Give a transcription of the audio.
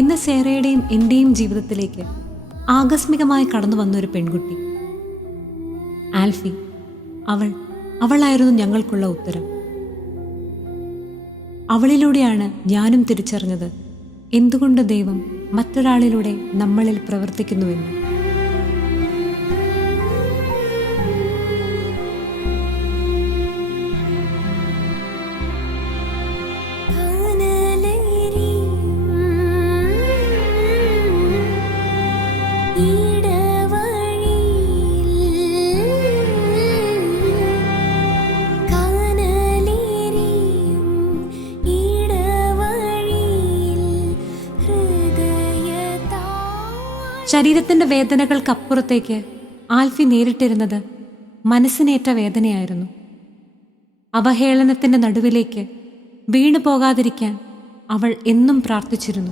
ഇന്ന് സേറയുടെയും എൻ്റെയും ജീവിതത്തിലേക്ക് ആകസ്മികമായി കടന്നു വന്നൊരു പെൺകുട്ടി. ആൽഫി. അവളായിരുന്നു ഞങ്ങൾക്കുള്ള ഉത്തരം. അവളിലൂടെയാണ് ഞാനും തിരിച്ചറിഞ്ഞത് എന്തുകൊണ്ട് ദൈവം മറ്റൊരാളിലൂടെ നമ്മളിൽ പ്രവർത്തിക്കുന്നുവെന്ന്. ശരീരത്തിൻ്റെ വേദനകൾക്കപ്പുറത്തേക്ക് ആൽഫി നേരിട്ടിരുന്നത് മനസ്സിനേറ്റ വേദനയായിരുന്നു. അവഹേളനത്തിൻ്റെ നടുവിലേക്ക് വീണു പോകാതിരിക്കാൻ അവൾ എന്നും പ്രാർത്ഥിച്ചിരുന്നു.